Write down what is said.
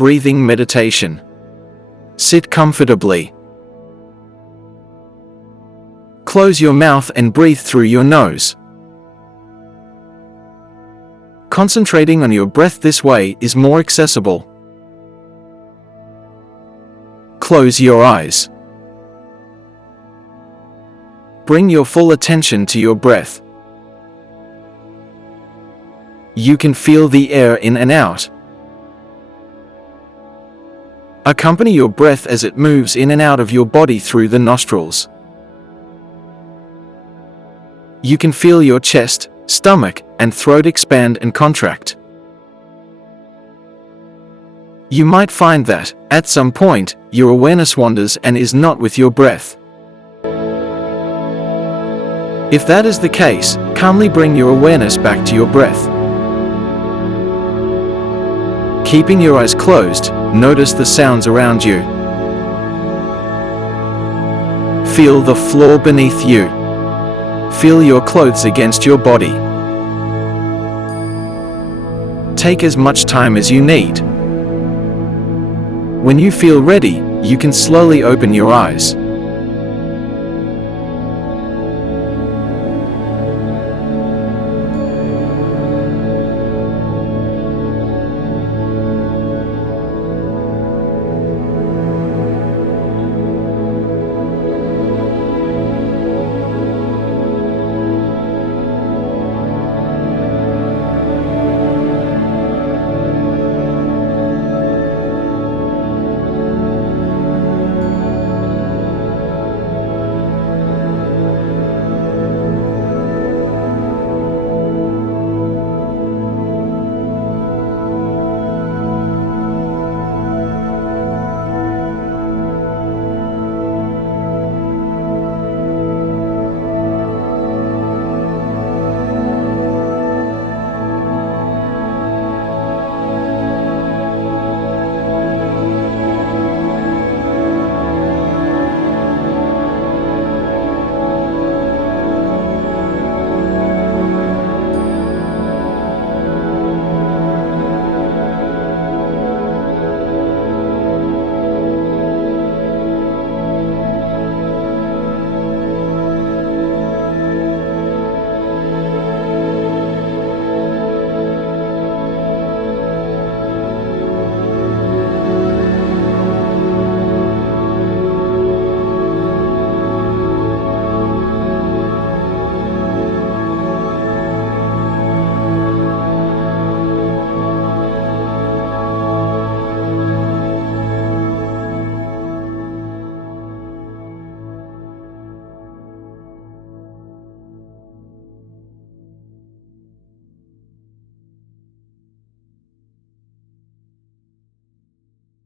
breathing meditation. Sit comfortably. Close your mouth and breathe through your nose. Concentrating on your breath this way is more accessible. Close your eyes. Bring your full attention to your breath. You can feel the air in and out. Accompany your breath as it moves in and out of your body through the nostrils. You can feel your chest, stomach, and throat expand and contract. You might find that, at some point, your awareness wanders and is not with your breath. If that is the case, calmly bring your awareness back to your breath. Keeping your eyes closed, notice the sounds around you. Feel the floor beneath you. Feel your clothes against your body. Take as much time as you need. When you feel ready, you can slowly open your eyes.